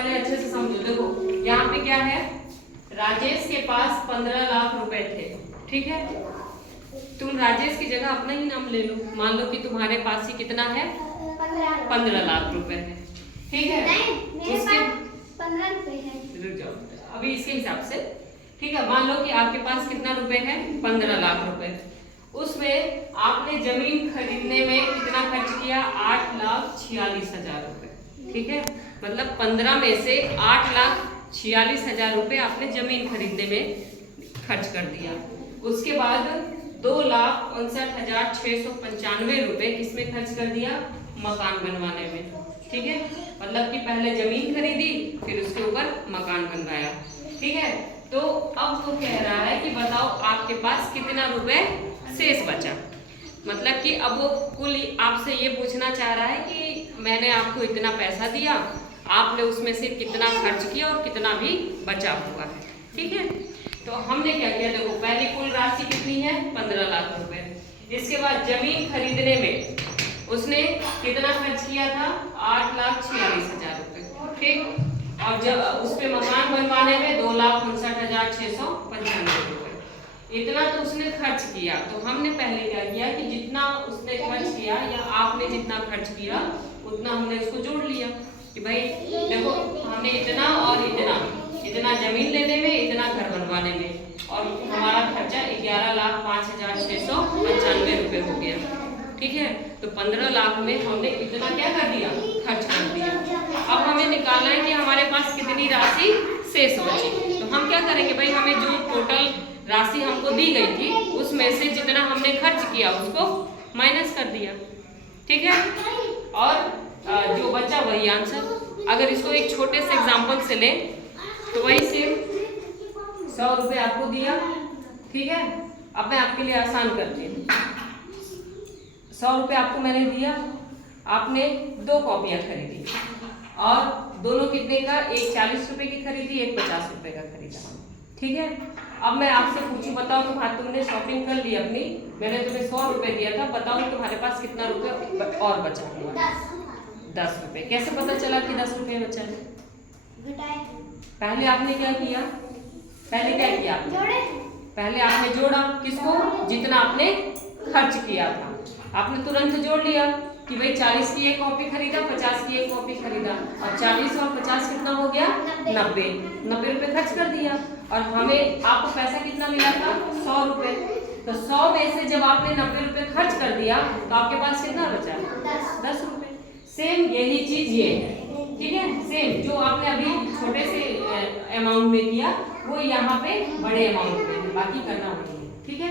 पहले अच्छे से समझो। देखो यहाँ पे क्या है, राजेश के पास 15 लाख रुपए थे, ठीक है। तुम राजेश की जगह अपना ही नाम ले लो, मान लो कि तुम्हारे पास ही कितना है, 15 लाख रुपए है, ठीक है। उसके 15 रुपए है, रुक जाओ अभी इसके हिसाब से, ठीक है। मान लो कि आपके पास कितना रुपए है, 15 लाख रुपए। उसमें आपने जमीन खरीदने में कितना खर्च किया, 8,46,000 रुपए, ठीक है। मतलब 15 में से 8,46,000 रुपए आपने जमीन खरीदने में खर्च कर दिया। उसके बाद 2,59,695 रुपए किसमें खर्च कर दिया, मकान बनवाने में, ठीक है। मतलब कि पहले जमीन खरीदी, फिर उसके ऊपर मकान बनवाया, ठीक है। तो अब वो कह रहा है कि बताओ आपके पास कितना रुपए शेष बचा। मतलब कि अब वो कुल आपसे ये पूछना चाह रहा है कि मैंने आपको इतना पैसा दिया, आपने उसमें से कितना खर्च किया और कितना भी बचा हुआ है, ठीक है। तो हमने क्या किया, देखो पहली कुल राशि कितनी है, 15 लाख रुपए। इसके बाद जमीन खरीदने में उसने कितना खर्च किया था, 8,46,000 रुपए, ठीक। और जब उस पे मकान बनवाने में 2,59,695 रुपए, इतना तो उसने खर्च किया। तो हमने पहले क्या किया कि जितना उसने खर्च किया या आपने जितना खर्च किया उतना हमने उसको जोड़ लिया कि भाई देखो हमने इतना और इतना जमीन लेने में, इतना घर बनवाने में, और हमारा खर्चा 11,05,695 रुपए हो गया, ठीक है। तो 15 लाख में हमने इतना क्या कर दिया, खर्च कर दिया। अब हमें निकालना है कि हमारे पास कितनी राशि शेष बची। तो हम क्या करेंगे भाई, हमें जो टोटल राशि हमको दी गई थी उसमें से जितना हमने खर्च किया उसको माइनस कर दिया, ठीक है। और जो बचा वही आंसर। अगर इसको एक छोटे से एग्जांपल से लें तो वही से 100 रुपये आपको दिया, ठीक है। अब मैं आपके लिए आसान करती हूँ। 100 रुपये आपको मैंने दिया, आपने 2 कॉपियाँ खरीदी और दोनों कितने का, एक 40 रुपये की खरीदी, एक 50 रुपये का खरीदा, ठीक है। अब मैं आपसे पूछूं, बताओ तुमने शॉपिंग कर ली अपनी, मैंने तुम्हें 100 रुपये दिया था, बताओ तुम्हारे पास कितना रुपये और बचा हुआ, 10 रुपये। कैसे पता चला कि 10 रुपये बचा है, पहले आपने क्या किया, पहले आपने जोड़ा, किसको, जितना आपने खर्च किया था आपने तुरंत जोड़ लिया कि भाई 40 की एक कॉपी खरीदा, 50 की एक कॉपी खरीदा, और 40 और 50 कितना हो गया, 90 रुपये खर्च कर दिया। और हमें आपको पैसा कितना मिला था, 100 रुपये। तो 100 में से जब आपने 90 रुपये खर्च कर दिया तो आपके पास कितना बचा, 10 रुपये। सेम यही चीज ये है, ठीक है। सेम जो आपने अभी छोटे से अमाउंट में किया वो यहाँ पे बड़े अमाउंट में, बाकी करना वही है, ठीक है।